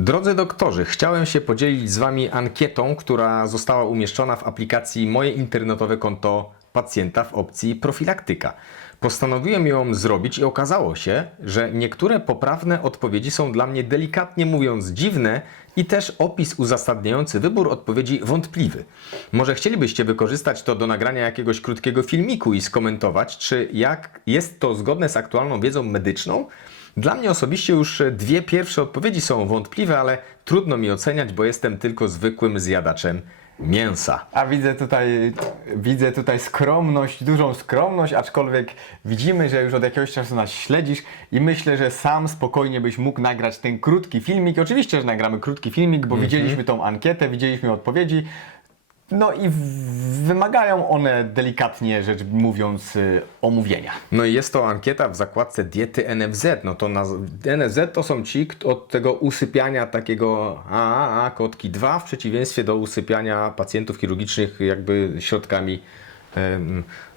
Drodzy doktorzy, chciałem się podzielić z Wami ankietą, która została umieszczona w aplikacji Moje internetowe konto pacjenta w opcji profilaktyka. Postanowiłem ją zrobić i okazało się, że niektóre poprawne odpowiedzi są dla mnie delikatnie mówiąc dziwne i też opis uzasadniający wybór odpowiedzi wątpliwy. Może chcielibyście wykorzystać to do nagrania jakiegoś krótkiego filmiku i skomentować, czy jak jest to zgodne z aktualną wiedzą medyczną? Dla mnie osobiście już dwie pierwsze odpowiedzi są wątpliwe, ale trudno mi oceniać, bo jestem tylko zwykłym zjadaczem mięsa. A widzę tutaj, widzę tutaj skromność, dużą skromność, aczkolwiek widzimy, że już od jakiegoś czasu nas śledzisz i myślę, że sam spokojnie byś mógł nagrać ten krótki filmik. Oczywiście, że nagramy krótki filmik, bo widzieliśmy tą ankietę, widzieliśmy odpowiedzi. No i wymagają one delikatnie rzecz mówiąc y, omówienia. No i jest to ankieta w zakładce diety NFZ. No to NFZ to są ci od tego usypiania takiego AAA kotki 2 w przeciwieństwie do usypiania pacjentów chirurgicznych jakby środkami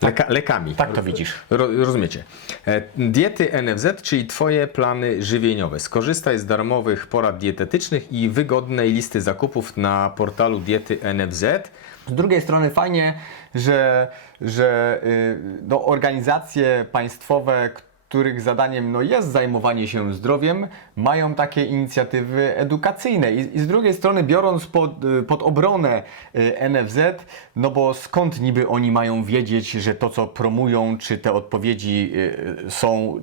leka- lekami. Tak to widzisz. Ro, rozumiecie. E, Diety NFZ, czyli Twoje plany żywieniowe. Skorzystaj z darmowych porad dietetycznych i wygodnej listy zakupów na portalu diety NFZ. Z drugiej strony fajnie, że, że y, no, organizacje państwowe, których zadaniem no, jest zajmowanie się zdrowiem, mają takie inicjatywy edukacyjne. I, i z drugiej strony biorąc pod, y, pod obronę y, NFZ, no bo skąd niby oni mają wiedzieć, że to co promują, czy te odpowiedzi y, są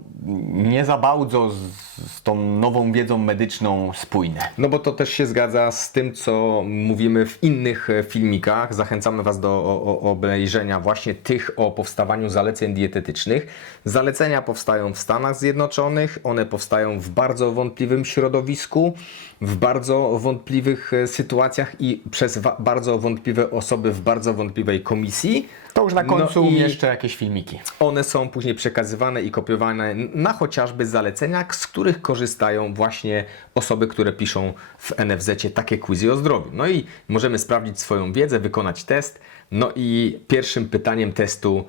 nie za bardzo z, z tą nową wiedzą medyczną spójne. No bo to też się zgadza z tym, co mówimy w innych e, filmikach. Zachęcamy Was do o, o, obejrzenia właśnie tych o powstawaniu zaleceń dietetycznych. Zalecenia powstają w Stanach Zjednoczonych, one powstają w bardzo wątpliwym środowisku, w bardzo wątpliwych e, sytuacjach i przez bardzo wątpliwe osoby w bardzo wątpliwej komisji. To już na końcu No umieszczę jakieś filmiki. One są później przekazywane i kopiowane na chociażby zaleceniach, z których korzystają właśnie osoby, które piszą w NFZ takie quizy o zdrowiu. No i możemy sprawdzić swoją wiedzę, wykonać test. No i pierwszym pytaniem testu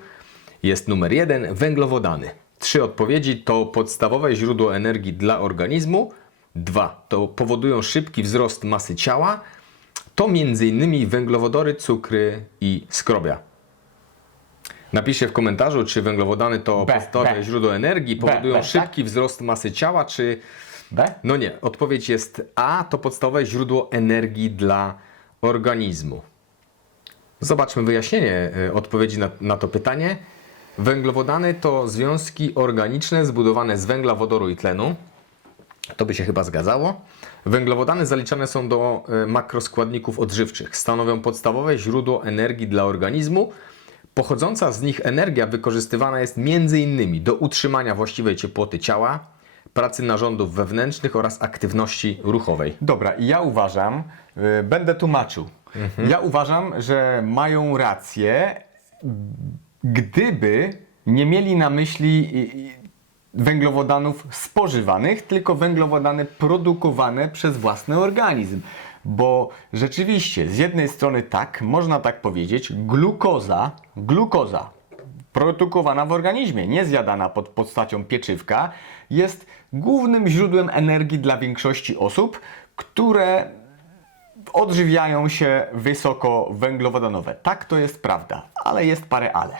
jest numer jeden: węglowodany. Trzy odpowiedzi to podstawowe źródło energii dla organizmu. Dwa to powodują szybki wzrost masy ciała. To m.in. węglowodory, cukry i skrobia. Napiszcie w komentarzu, czy węglowodany to B, podstawowe B. źródło energii, powodują B, tak? szybki wzrost masy ciała, czy... B? No nie, odpowiedź jest A, to podstawowe źródło energii dla organizmu. Zobaczmy wyjaśnienie y, odpowiedzi na, na to pytanie. Węglowodany to związki organiczne zbudowane z węgla, wodoru i tlenu. To by się chyba zgadzało. Węglowodany zaliczane są do e, makroskładników odżywczych. Stanowią podstawowe źródło energii dla organizmu. Pochodząca z nich energia wykorzystywana jest m.in. do utrzymania właściwej ciepłoty ciała, pracy narządów wewnętrznych oraz aktywności ruchowej. Dobra, i ja uważam, y, będę tłumaczył. Ja uważam, że mają rację, gdyby nie mieli na myśli węglowodanów spożywanych, tylko węglowodany produkowane przez własny organizm. Bo rzeczywiście, z jednej strony tak, można tak powiedzieć, glukoza, glukoza produkowana w organizmie, nie zjadana pod postacią pieczywka, jest głównym źródłem energii dla większości osób, które odżywiają się wysoko węglowodanowe. Tak to jest prawda, ale jest parę ale.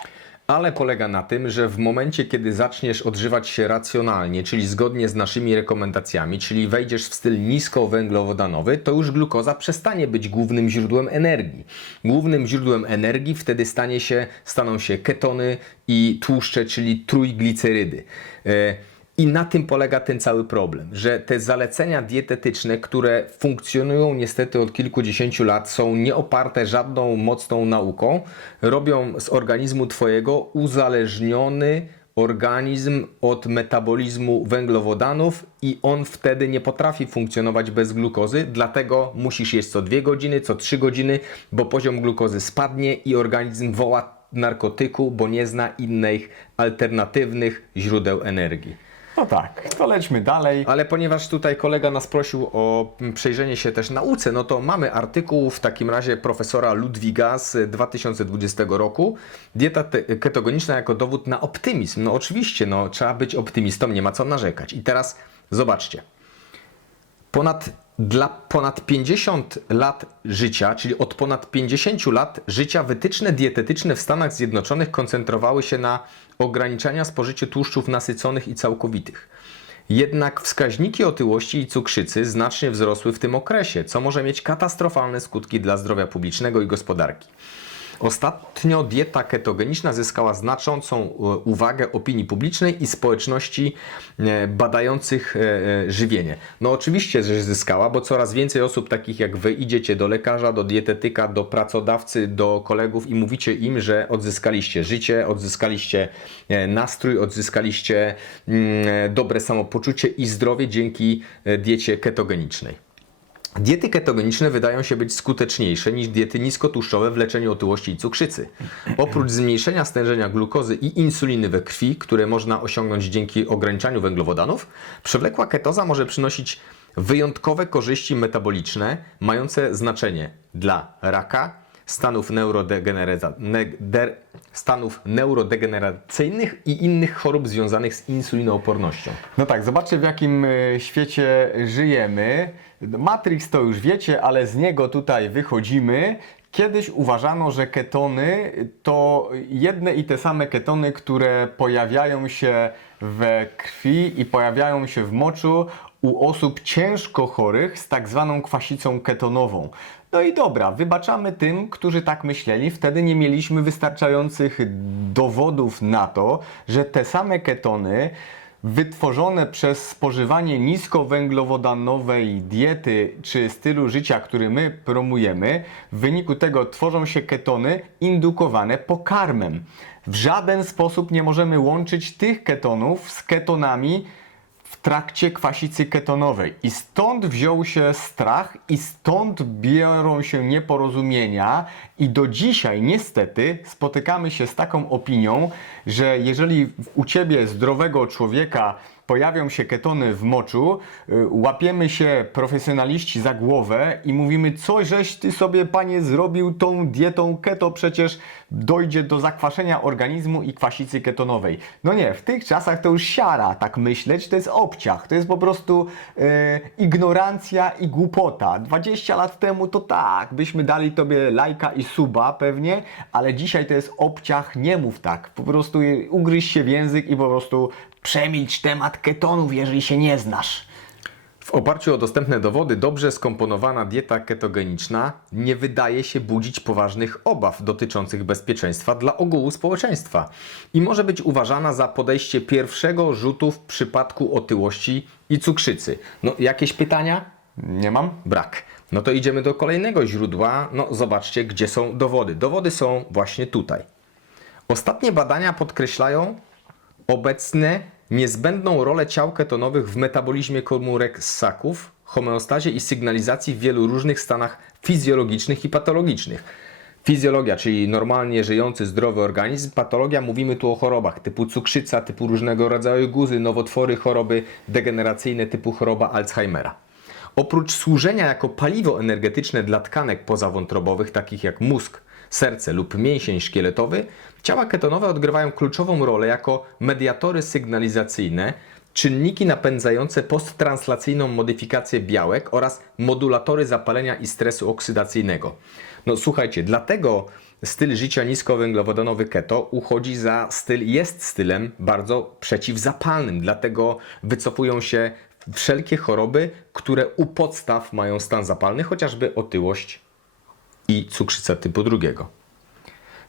Ale polega na tym, że w momencie, kiedy zaczniesz odżywać się racjonalnie, czyli zgodnie z naszymi rekomendacjami, czyli wejdziesz w styl niskowęglowodanowy, to już glukoza przestanie być głównym źródłem energii. Głównym źródłem energii wtedy stanie się, staną się ketony i tłuszcze, czyli trójglicerydy. E, I na tym polega ten cały problem, że te zalecenia dietetyczne, które funkcjonują niestety od kilkudziesięciu lat, są nieoparte żadną mocną nauką, robią z organizmu Twojego uzależniony organizm od metabolizmu węglowodanów i on wtedy nie potrafi funkcjonować bez glukozy, dlatego musisz jeść co dwie godziny, co trzy godziny, bo poziom glukozy spadnie i organizm woła narkotyku, bo nie zna innych alternatywnych źródeł energii. No tak, to lećmy dalej. Ale ponieważ tutaj kolega nas prosił o przejrzenie się też nauce, no to mamy artykuł w takim razie profesora Ludwiga z 2020 roku. Dieta ketogeniczna jako dowód na optymizm. No oczywiście, no trzeba być optymistą, nie ma co narzekać. I teraz zobaczcie. Ponad Dla ponad 50 lat życia, czyli od ponad 50 lat życia, wytyczne dietetyczne w Stanach Zjednoczonych koncentrowały się na ograniczania spożyciu tłuszczów nasyconych i całkowitych. Jednak wskaźniki otyłości i cukrzycy znacznie wzrosły w tym okresie, co może mieć katastrofalne skutki dla zdrowia publicznego i gospodarki. Ostatnio dieta ketogeniczna zyskała znaczącą e, uwagę opinii publicznej i społeczności e, badających e, żywienie. No oczywiście, że zyskała, bo coraz więcej osób takich jak wy idziecie do lekarza, do dietetyka, do pracodawcy, do kolegów i mówicie im, że odzyskaliście życie, odzyskaliście nastrój, odzyskaliście mm, dobre samopoczucie i zdrowie dzięki diecie ketogenicznej. Diety ketogeniczne wydają się być skuteczniejsze niż diety niskotłuszczowe w leczeniu otyłości i cukrzycy. Oprócz zmniejszenia stężenia glukozy i insuliny we krwi, które można osiągnąć dzięki ograniczaniu węglowodanów, przewlekła ketoza może przynosić wyjątkowe korzyści metaboliczne, mające znaczenie dla raka, stanów, ne- stanów neurodegeneracyjnych i innych chorób związanych z insulinoopornością. No tak, zobaczcie w jakim e, świecie żyjemy. Matrix to już wiecie, ale z niego tutaj wychodzimy. Kiedyś uważano, że ketony to jedne i te same ketony, które pojawiają się we krwi i pojawiają się w moczu u osób ciężko chorych z tak zwaną kwasicą ketonową. No i dobra, wybaczamy tym, którzy tak myśleli. Wtedy nie mieliśmy wystarczających dowodów na to, że te same ketony wytworzone przez spożywanie niskowęglowodanowej diety czy stylu życia, który my promujemy, w wyniku tego tworzą się ketony indukowane pokarmem. W żaden sposób nie możemy łączyć tych ketonów z ketonami trakcie kwasicy ketonowej. I stąd wziął się strach, i stąd biorą się nieporozumienia. I do dzisiaj, niestety, spotykamy się z taką opinią, że jeżeli u ciebie zdrowego człowieka pojawią się ketony w moczu, y, łapiemy się profesjonaliści za głowę i mówimy, co żeś ty sobie, panie, zrobił tą dietą keto, przecież dojdzie do zakwaszenia organizmu i kwasicy ketonowej. No nie, w tych czasach to już siara, tak myśleć, to jest obciach, to jest po prostu e, ignorancja i głupota. 20 lat temu to tak, byśmy dali tobie lajka i suba pewnie, ale dzisiaj to jest obciach, nie mów tak, po prostu ugryź się w język i po prostu przemilcz temat ketonów, jeżeli się nie znasz. W oparciu o dostępne dowody, dobrze skomponowana dieta ketogeniczna nie wydaje się budzić poważnych obaw dotyczących bezpieczeństwa dla ogółu społeczeństwa i może być uważana za podejście pierwszego rzutu w przypadku otyłości i cukrzycy. No, jakieś pytania? Nie mam? Brak. No to idziemy do kolejnego źródła. No, zobaczcie, gdzie są dowody. Dowody są właśnie tutaj. Ostatnie badania podkreślają obecnie niezbędną rolę ciał ketonowych w metabolizmie komórek ssaków, homeostazie i sygnalizacji w wielu różnych stanach fizjologicznych i patologicznych. Fizjologia, czyli normalnie żyjący, zdrowy organizm, patologia, mówimy tu o chorobach typu cukrzyca, typu różnego rodzaju guzy, nowotwory, choroby degeneracyjne typu choroba Alzheimera. Oprócz służenia jako paliwo energetyczne dla tkanek pozawątrobowych, takich jak mózg, serce lub mięsień szkieletowy, ciała ketonowe odgrywają kluczową rolę jako mediatory sygnalizacyjne, czynniki napędzające posttranslacyjną modyfikację białek oraz modulatory zapalenia i stresu oksydacyjnego. No słuchajcie, dlatego styl życia niskowęglowodanowy keto uchodzi za styl, jest stylem bardzo przeciwzapalnym, dlatego wycofują się wszelkie choroby, które u podstaw mają stan zapalny, chociażby otyłość i cukrzyca typu drugiego.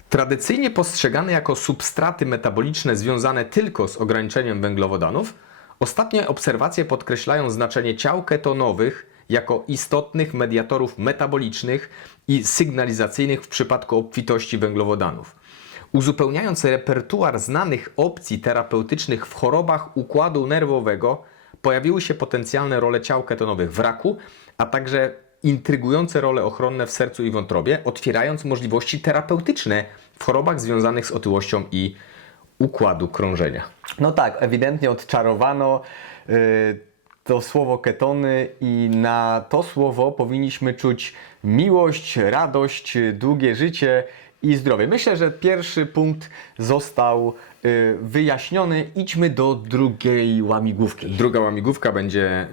Tradycyjnie postrzegane jako substraty metaboliczne związane tylko z ograniczeniem węglowodanów, ostatnie obserwacje podkreślają znaczenie ciał ketonowych jako istotnych mediatorów metabolicznych i sygnalizacyjnych w przypadku obfitości węglowodanów. Uzupełniając repertuar znanych opcji terapeutycznych w chorobach układu nerwowego, pojawiły się potencjalne role ciał ketonowych w raku, a także intrygujące role ochronne w sercu i wątrobie, otwierając możliwości terapeutyczne w chorobach związanych z otyłością i układu krążenia. No tak, ewidentnie odczarowano y, to słowo ketony i na to słowo powinniśmy czuć miłość, radość, długie życie i zdrowie. Myślę, że pierwszy punkt został wyjaśniony. Idźmy do drugiej łamigłówki. Druga łamigłówka będzie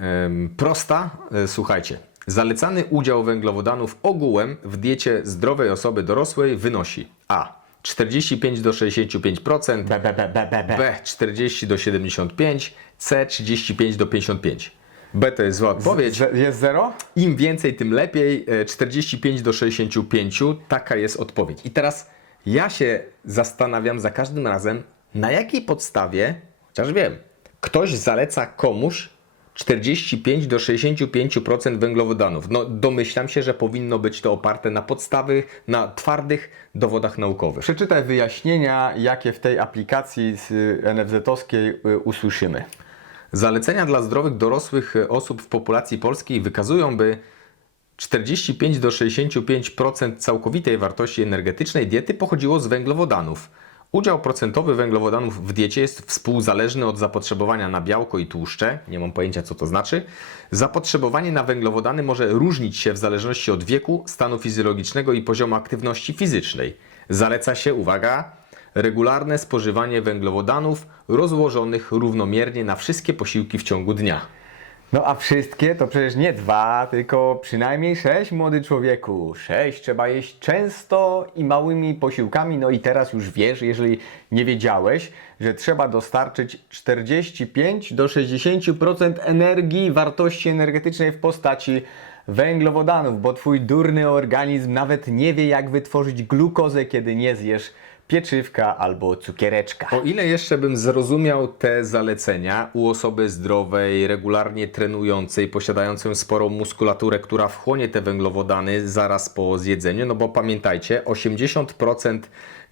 prosta. E, Słuchajcie. Zalecany udział węglowodanów ogółem w diecie zdrowej osoby dorosłej wynosi A. 45 do 65%, B, b, b, b, b, b. B 40 do 75, C 35 do 55. B to jest zła odpowiedź. Jest zero? Im więcej, tym lepiej. E, 45 do 65, taka jest odpowiedź. I teraz ja się zastanawiam za każdym razem, na jakiej podstawie, chociaż wiem, ktoś zaleca komuś 45 do 65% węglowodanów. No domyślam się, że powinno być to oparte na podstawy, na twardych dowodach naukowych. Przeczytaj wyjaśnienia, jakie w tej aplikacji y, NFZ-owskiej y, usłyszymy. Zalecenia dla zdrowych dorosłych e, osób w populacji polskiej wykazują, by 45 do 65% całkowitej wartości energetycznej diety pochodziło z węglowodanów. Udział procentowy węglowodanów w diecie jest współzależny od zapotrzebowania na białko i tłuszcze. Nie mam pojęcia, co to znaczy. Zapotrzebowanie na węglowodany może różnić się w zależności od wieku, stanu fizjologicznego i poziomu aktywności fizycznej. Zaleca się, uwaga, regularne spożywanie węglowodanów rozłożonych równomiernie na wszystkie posiłki w ciągu dnia. No a wszystkie to przecież nie dwa, tylko przynajmniej sześć, młody człowieku. Sześć trzeba jeść często i małymi posiłkami. No i teraz już wiesz, jeżeli nie wiedziałeś, że trzeba dostarczyć 45 do 60% energii, wartości energetycznej w postaci węglowodanów, bo twój durny organizm nawet nie wie, jak wytworzyć glukozę, kiedy nie zjesz pieczywka albo cukiereczka. O ile jeszcze bym zrozumiał te zalecenia u osoby zdrowej, regularnie trenującej, posiadającej sporą muskulaturę, która wchłonie te węglowodany zaraz po zjedzeniu, no bo pamiętajcie, 80%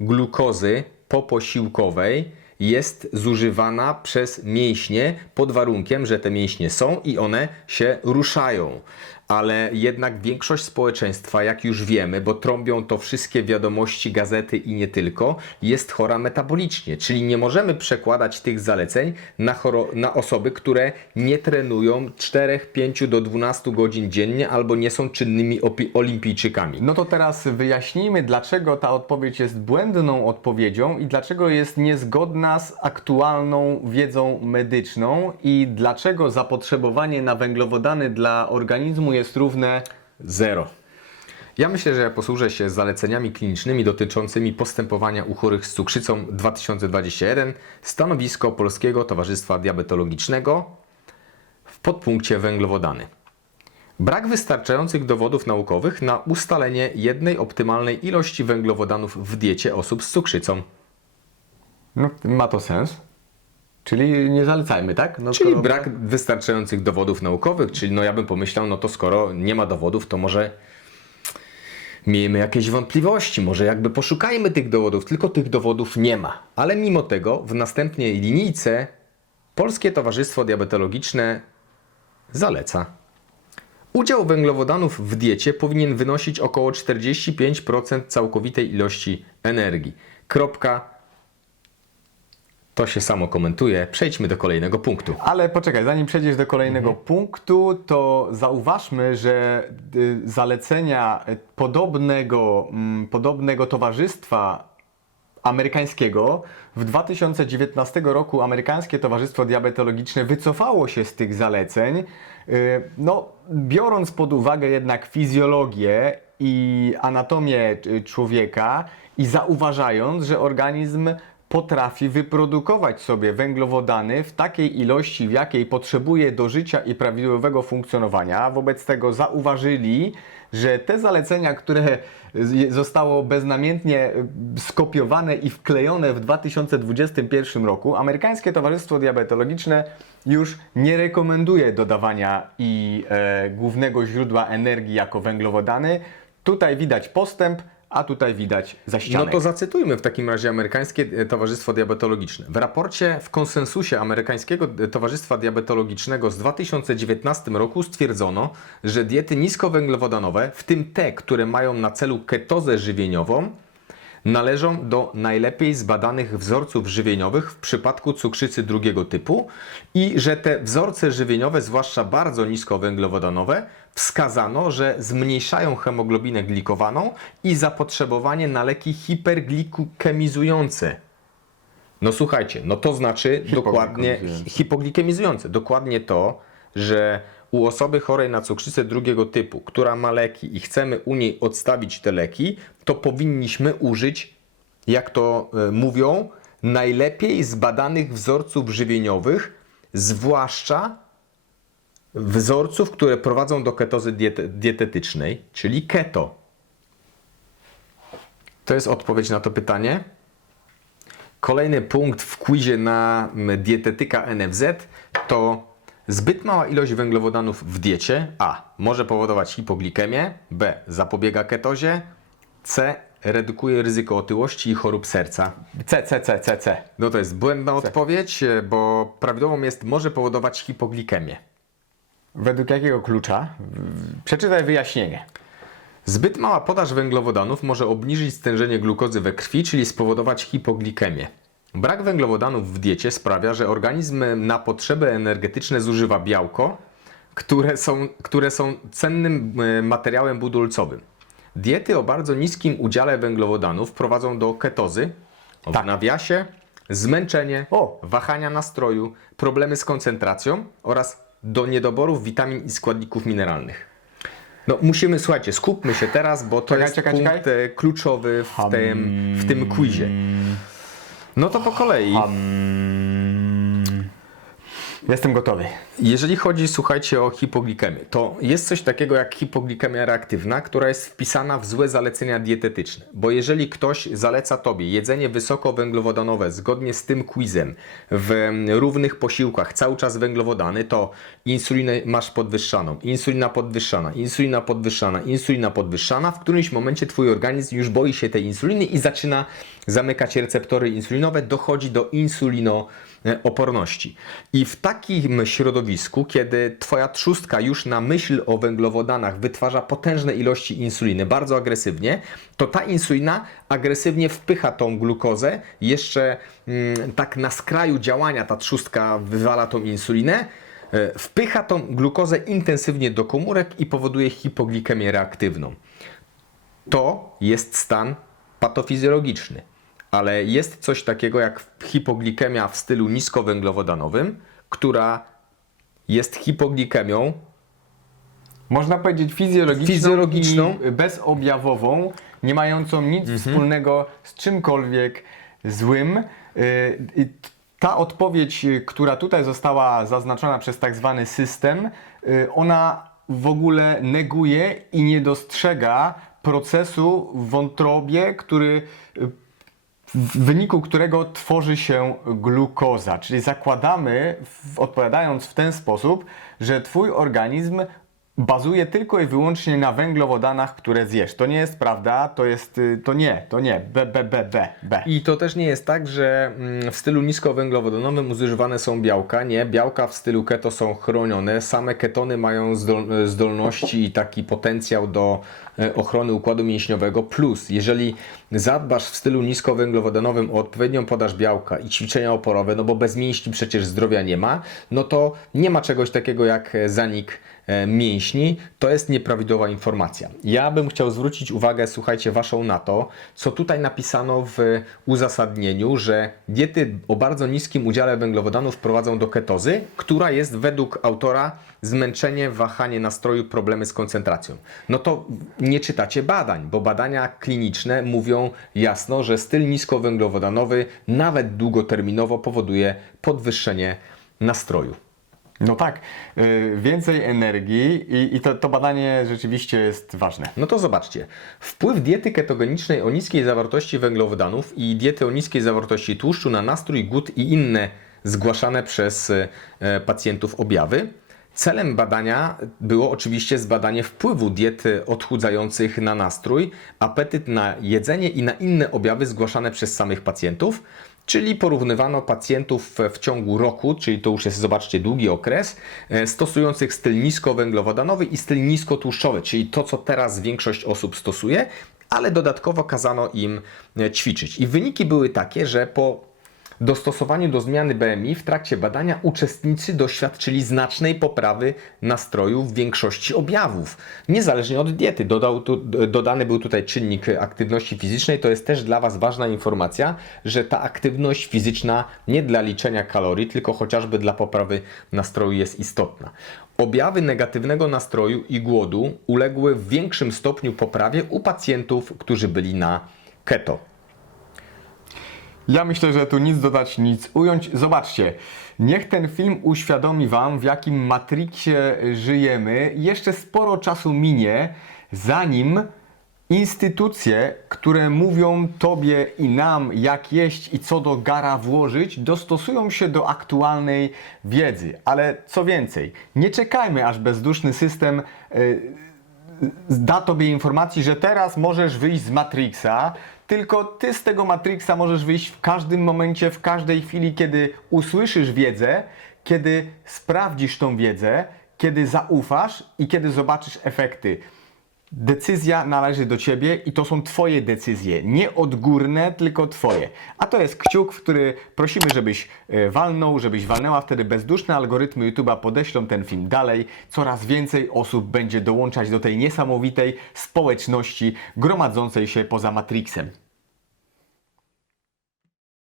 glukozy poposiłkowej jest zużywana przez mięśnie pod warunkiem, że te mięśnie są i one się ruszają. Ale jednak większość społeczeństwa, jak już wiemy, bo trąbią to wszystkie wiadomości, gazety i nie tylko, jest chora metabolicznie. Czyli nie możemy przekładać tych zaleceń na, na osoby, które nie trenują 4, 5 do 12 godzin dziennie albo nie są czynnymi olimpijczykami. No to teraz wyjaśnijmy, dlaczego ta odpowiedź jest błędną odpowiedzią i dlaczego jest niezgodna z aktualną wiedzą medyczną i dlaczego zapotrzebowanie na węglowodany dla organizmu jest równe Zero. Ja myślę, że ja posłużę się zaleceniami klinicznymi dotyczącymi postępowania u chorych z cukrzycą 2021 stanowisko Polskiego Towarzystwa Diabetologicznego w podpunkcie węglowodany. Brak wystarczających dowodów naukowych na ustalenie jednej optymalnej ilości węglowodanów w diecie osób z cukrzycą. No, ma to sens. Czyli nie zalecajmy, tak? No, Czyli skoro- brak wystarczających dowodów naukowych, czyli no ja bym pomyślał, no to skoro nie ma dowodów, to może miejmy jakieś wątpliwości, może jakby poszukajmy tych dowodów, tylko tych dowodów nie ma. Ale mimo tego w następnej linijce Polskie Towarzystwo Diabetologiczne zaleca. Udział węglowodanów w diecie powinien wynosić około 45% całkowitej ilości energii. Kropka. To się samo komentuje. Przejdźmy do kolejnego punktu. Ale poczekaj, zanim przejdziesz do kolejnego punktu, to zauważmy, że y, zalecenia y, podobnego, mm, podobnego towarzystwa amerykańskiego w 2019 roku amerykańskie Towarzystwo Diabetologiczne wycofało się z tych zaleceń, y, no, biorąc pod uwagę jednak fizjologię i anatomię człowieka i zauważając, że organizm potrafi wyprodukować sobie węglowodany w takiej ilości, w jakiej potrzebuje do życia i prawidłowego funkcjonowania. Wobec tego zauważyli, że te zalecenia, które zostało beznamiętnie y, skopiowane i wklejone w 2021 roku, amerykańskie Towarzystwo Diabetologiczne już nie rekomenduje dodawania i e, głównego źródła energii jako węglowodany. Tutaj widać postęp, a tutaj widać No zaścianek. to zacytujmy w takim razie Amerykańskie e, Towarzystwo Diabetologiczne. W raporcie w konsensusie Amerykańskiego e, Towarzystwa Diabetologicznego z 2019 roku stwierdzono, że diety niskowęglowodanowe, w tym te, które mają na celu ketozę żywieniową, należą do najlepiej zbadanych wzorców żywieniowych w przypadku cukrzycy drugiego typu i że te wzorce żywieniowe, zwłaszcza bardzo niskowęglowodanowe, wskazano, że zmniejszają hemoglobinę glikowaną i zapotrzebowanie na leki hiperglikemizujące. No słuchajcie, no to znaczy dokładnie Hipoglikemizujące. Dokładnie to, że u osoby chorej na cukrzycę drugiego typu, która ma leki i chcemy u niej odstawić te leki, to powinniśmy użyć, jak to e, mówią, najlepiej zbadanych wzorców żywieniowych, zwłaszcza wzorców, które prowadzą do ketozy diete, dietetycznej, czyli keto. To jest odpowiedź na to pytanie. Kolejny punkt w quizie na dietetyka NFZ to zbyt mała ilość węglowodanów w diecie A może powodować hipoglikemię, B zapobiega ketozie, C redukuje ryzyko otyłości i chorób serca. C, C, C, C, C. No to jest błędna odpowiedź, e, bo prawidłową jest może powodować hipoglikemię. Według jakiego klucza? W- Przeczytaj wyjaśnienie. Zbyt mała podaż węglowodanów może obniżyć stężenie glukozy we krwi, czyli spowodować hipoglikemię. Brak węglowodanów w diecie sprawia, że organizm na potrzeby energetyczne zużywa białko, które są, które są cennym e, materiałem budulcowym. Diety o bardzo niskim udziale węglowodanów prowadzą do ketozy, w Tak. nawiasie, zmęczenie, O! wahania nastroju, problemy z koncentracją oraz do niedoborów witamin i składników mineralnych. No musimy, słuchajcie, skupmy się teraz, bo to Czekaj, jest czekaj, punkt czekaj. e, kluczowy w tym, w tym quizie. No to po kolei. Mm. Jestem gotowy. Jeżeli chodzi, słuchajcie, o hipoglikemię, to jest coś takiego jak hipoglikemia reaktywna, która jest wpisana w złe zalecenia dietetyczne. Bo jeżeli ktoś zaleca Tobie jedzenie wysokowęglowodanowe zgodnie z tym quizem w równych posiłkach, cały czas węglowodany, to insulinę masz podwyższaną, insulina podwyższana, insulina podwyższana, insulina podwyższana. W którymś momencie Twój organizm już boi się tej insuliny i zaczyna zamykać receptory insulinowe, dochodzi do insulino oporności. I w takim środowisku, kiedy Twoja trzustka już na myśl o węglowodanach wytwarza potężne ilości insuliny, bardzo agresywnie, to ta insulina agresywnie wpycha tą glukozę, jeszcze mm, tak na skraju działania ta trzustka wywala tą insulinę, e, wpycha tą glukozę intensywnie do komórek i powoduje hipoglikemię reaktywną. To jest stan patofizjologiczny. Ale jest coś takiego jak hipoglikemia w stylu niskowęglowodanowym, która jest hipoglikemią Można powiedzieć fizjologiczną, Fizjologiczną. i bezobjawową, nie mającą nic Mhm. wspólnego z czymkolwiek złym. Y, Ta odpowiedź, y, która tutaj została zaznaczona przez tak zwany system, y, ona w ogóle neguje i nie dostrzega procesu w wątrobie, który w wyniku którego tworzy się glukoza. Czyli zakładamy, odpowiadając w ten sposób, że Twój organizm bazuje tylko i wyłącznie na węglowodanach, które zjesz. To nie jest prawda, to jest, y, to nie, to nie, B, B, B, B, B. I to też nie jest tak, że mm, w stylu niskowęglowodanowym używane są białka. Nie, białka w stylu keto są chronione. Same ketony mają zdol- zdolności i taki potencjał do e, ochrony układu mięśniowego. Plus, jeżeli zadbasz w stylu niskowęglowodanowym o odpowiednią podaż białka i ćwiczenia oporowe, no bo bez mięśni przecież zdrowia nie ma, no to nie ma czegoś takiego jak e, zanik e, mięśni, to jest nieprawidłowa informacja. Ja bym chciał zwrócić uwagę, słuchajcie, Waszą na to, co tutaj napisano w uzasadnieniu, że diety o bardzo niskim udziale węglowodanów prowadzą do ketozy, która jest według autora zmęczenie, wahanie nastroju, problemy z koncentracją. No to nie czytacie badań, bo badania kliniczne mówią jasno, że styl niskowęglowodanowy nawet długoterminowo powoduje podwyższenie nastroju. No tak, y, więcej energii i, i to, to badanie rzeczywiście jest ważne. No to zobaczcie. Wpływ diety ketogenicznej o niskiej zawartości węglowodanów i diety o niskiej zawartości tłuszczu na nastrój, głód i inne zgłaszane przez e, pacjentów objawy. Celem badania było oczywiście zbadanie wpływu diet odchudzających na nastrój, apetyt na jedzenie i na inne objawy zgłaszane przez samych pacjentów. Czyli porównywano pacjentów w- ciągu roku, czyli to już jest, zobaczcie, długi okres, e, stosujących styl niskowęglowodanowy i styl niskotłuszczowy, czyli to, co teraz większość osób stosuje, ale dodatkowo kazano im e, ćwiczyć. I wyniki były takie, że po dostosowaniu do zmiany BMI w trakcie badania uczestnicy doświadczyli znacznej poprawy nastroju w większości objawów, niezależnie od diety. Dodał tu, dodany był tutaj czynnik aktywności fizycznej. To jest też dla Was ważna informacja, że ta aktywność fizyczna nie dla liczenia kalorii, tylko chociażby dla poprawy nastroju jest istotna. Objawy negatywnego nastroju i głodu uległy w większym stopniu poprawie u pacjentów, którzy byli na keto. Ja myślę, że tu nic dodać, nic ująć. Zobaczcie, niech ten film uświadomi Wam, w jakim Matrixie żyjemy. Jeszcze sporo czasu minie, zanim instytucje, które mówią Tobie i nam, jak jeść i co do gara włożyć, dostosują się do aktualnej wiedzy. Ale co więcej, nie czekajmy, aż bezduszny system. Yy, da tobie informacji, że teraz możesz wyjść z Matrixa, tylko ty z tego Matrixa możesz wyjść w każdym momencie, w każdej chwili, kiedy usłyszysz wiedzę, kiedy sprawdzisz tą wiedzę, kiedy zaufasz i kiedy zobaczysz efekty. Decyzja należy do ciebie i to są twoje decyzje, nie odgórne, tylko twoje. A to jest kciuk, w który prosimy, żebyś e, walnął, żebyś walnęła, wtedy bezduszne algorytmy YouTube'a podeślą ten film dalej. Coraz więcej osób będzie dołączać do tej niesamowitej społeczności gromadzącej się poza Matrixem.